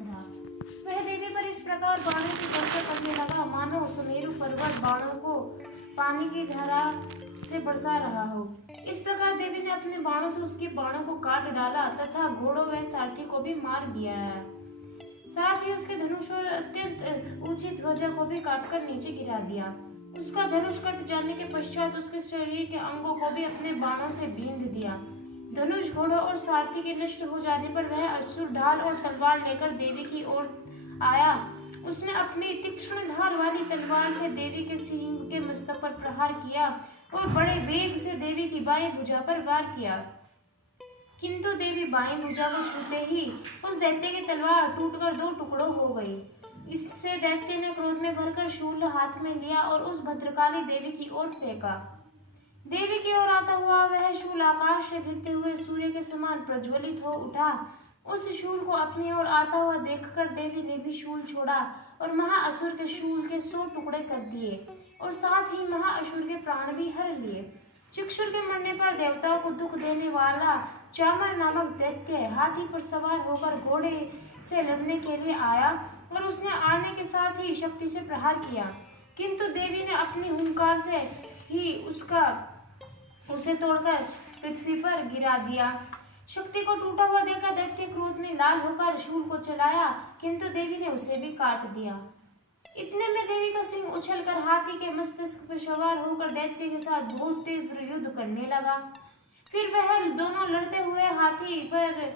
था। वह देवी पर इस प्रकार बाणों की वर्षा करने लगा मानो सुमेरु पर्वत बाणों को पानी की धारा से बरसा रहा हो। इस प्रकार देवी ने अपने बाणों से उसके बाणों को काट डाला तथा घोड़ों व सारथी को भी मार दिया। साथ ही उसके धनुष और अत्यंत ऊंची ध्वजा को भी काटकर नीचे गिरा दिया। उसका धनुष कट जाने के पश्चात उसके शरीर के अंगों को भी अपने बाणों से बींध दिया। धनुष, घोड़ों और सारथी के नष्ट हो जाने पर वह असुर ढाल और तलवार लेकर देवी की ओर आया। उसने अपनी तीक्ष्ण धार वाली तलवार से देवी के सिंह के मस्तक पर प्रहार किया और बड़े वेग से देवी की बाएं भुजा पर वार किया। किंतु देवी बाएं भुजा को छूते ही उस दैत्य की तलवार टूटकर दो टुकड़ों हो गई। इससे दैत्य ने क्रोध में भरकर शूल हाथ में लिया और उस भद्रकाली देवी की ओर फेंका। देवी की ओर आता हुआ वह शूल आकाश से गिरते हुए सूर्य के समान प्रज्वलित हो उठा। उस शूल को अपनी ओर आता हुआ देखकर देवी ने भी शूल छोड़ा और महाअसुर के शूल के 100 टुकड़े कर दिए और साथ ही महाअसुर के प्राण भी हर लिए। चिक्षुर के मरने पर देवताओं को दुख देने वाला चामर नामक दैत्य हाथी पर सवार होकर घोड़े से लड़ने के लिए आया और उसने आने के साथ ही शक्ति से प्रहार किया, किंतु देवी ने अपनी हुंकार से ही उसे तोड़कर पृथ्वी पर गिरा दिया। शक्ति को टूटा हुआ देखकर दैत्य क्रोध में लाल होकर शूल को चलाया, किंतु देवी ने उसे भी काट दिया। इतने में देवी का सिंह उछलकर हाथी के मस्तिष्क पर सवार होकर दैत्य के साथ बहुत तीव्र युद्ध करने लगा। फिर वह दोनों लड़ते हुए हाथी पर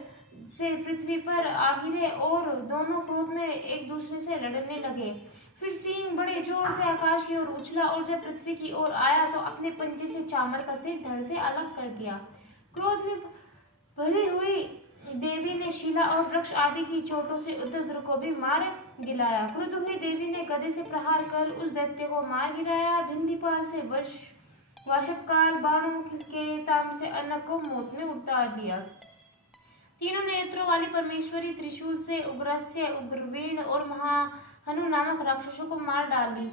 से पृथ्वी पर आ गिरे और दोनों क्रोध में एक दूसरे से लड़ने लगे। फिर सिंह बड़े जोर से आकाश की ओर उछला और जब पृथ्वी की ओर आया तो अपने पंजे से चामर का सिर धड़ से अलग कर दिया। क्रोध में भरी हुई देवी ने शिला और वृक्ष आदि की चोटों से उदग्र को भी मार गिराया। क्रुद्ध हुई देवी ने गदे से प्रहार कर उस दैत्य को मार गिराया। भिंदीपाल से वाशपकाल बाणों के ताम से अनक को मौत में उतार दिया। तीनों नेत्रों वाली परमेश्वरी त्रिशूल से उग्रस्य, उग्रवीण और महाहनु नामक राक्षसों को मार डाली।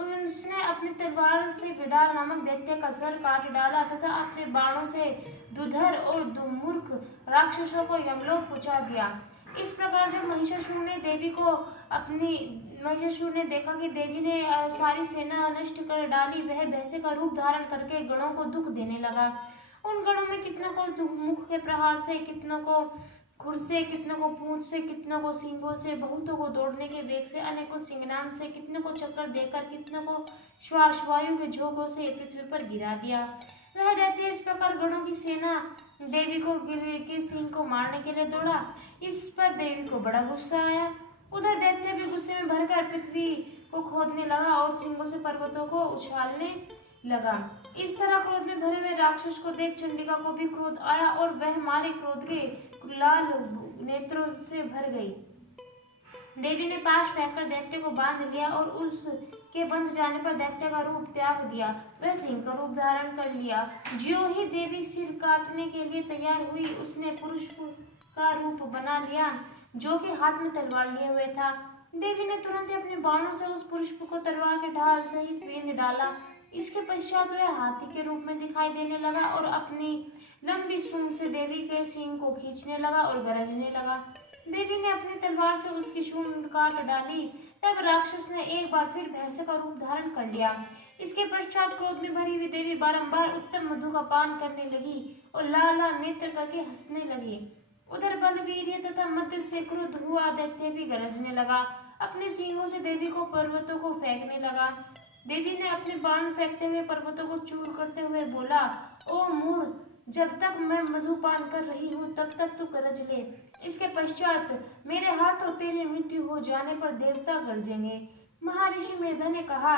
उसने अपनी तलवार से विडाल नामक दैत्य का सर काट डाला तथा अपने बाणों से दुधर और दुर्मुख राक्षसों को यमलोक पहुंचा दिया। इस प्रकार जब महिषासुर ने देखा कि देवी ने सारी सेना नष्ट कर डाली, वह भैंसे का रूप धारण करके गणों को दुख देने लगा। उन गणों में कितनों को मुख के प्रहार से, कितनों को खुर से, कितनों को पूंछ से, कितनों को सींगों से, बहुतों को दौड़ने के वेग से, अनेकों सिंगनाम से, कितनों को चक्कर देकर, कितनों को श्वास वायु के झोंकों से पृथ्वी पर गिरा दिया। वह दैत्य इस प्रकार गणों की सेना देवी के सिंह को मारने के लिए दौड़ा। इस पर देवी को बड़ा गुस्सा आया। उधर दैत्य भी गुस्से में भरकर पृथ्वी को खोदने लगा और सिंगों से पर्वतों को उछालने लगा। इस तरह क्रोध में भरे हुए राक्षस को देख चंडिका को भी क्रोध आया और वह मारे क्रोध के लाल नेत्रों से भर गई। देवी ने पाश फेंककर दैत्य को बांध लिया और उसके बंध जाने पर दैत्य का रूप त्याग दिया। वह सिंह का रूप धारण कर लिया। ज्यों ही देवी सिर काटने के लिए तैयार हुई, उसने पुरुष का रूप बना लिया जो कि हाथ में तलवार लिए हुए था। देवी ने तुरंत ही अपने बाणों से उस पुरुष को तलवार के ढाल सहित बींध डाला। इसके पश्चात वह हाथी के रूप में दिखाई देने लगा और अपनी लंबी सूंड से देवी के सिंह को खींचने लगा और गरजने लगा। देवी ने अपनी तलवार से उसकी सूंड काट डाली। तब राक्षस ने एक बार फिर भैंसे का रूप धारण कर लिया। इसके पश्चात क्रोध में भरी हुई देवी बारंबार उत्तम मधु का पान करने लगी और लाल लाल नेत्र करके हंसने लगी। उधर बलवीर्य तथा मध्य से क्रुद्ध हुआ दैत्य भी गरजने लगा। अपने सींगों से देवी को पर्वतों को फेंकने लगा। देवी ने अपने बाण फेंकते हुए पर्वतों को चूर करते हुए बोला, ओ मूढ़, जब तक मैं मधुपान कर रही हूँ तब तक तू गरज ले। इसके पश्चात मेरे हाथों तेरी मृत्यु हो जाने पर देवता गरजेंगे। महर्षि मेधा ने कहा।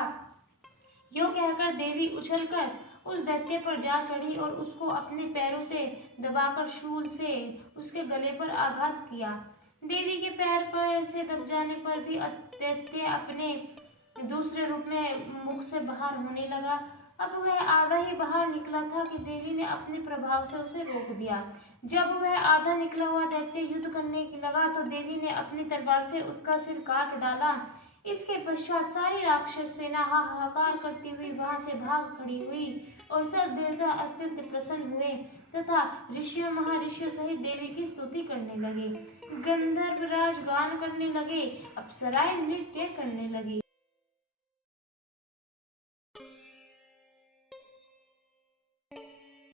यो कहकर देवी उछलकर उस दैत्य पर जा चढ़ी और उसको अपने पैरों से दबाकर शूल से उसके गले पर आघात किया। देवी के पैर पर से दब जाने पर भी दैत्य अपने दूसरे रूप में मुख से बाहर होने लगा। अब वह आधा ही बाहर निकला था कि देवी ने अपने प्रभाव से उसे रोक दिया। जब वह आधा निकला हुआ दैत्य युद्ध करने लगा तो देवी ने अपनी तलवार से उसका सिर काट डाला। इसके पश्चात सारी राक्षस सेना हाहाकार करती हुई वहां से भाग खड़ी हुई और सब देवता अत्यंत प्रसन्न हुए तथा ऋषियों महर्षियों सहित देवी की स्तुति करने लगे। गंधर्वराज गान करने लगे, अप्सराएं नृत्य करने लगी।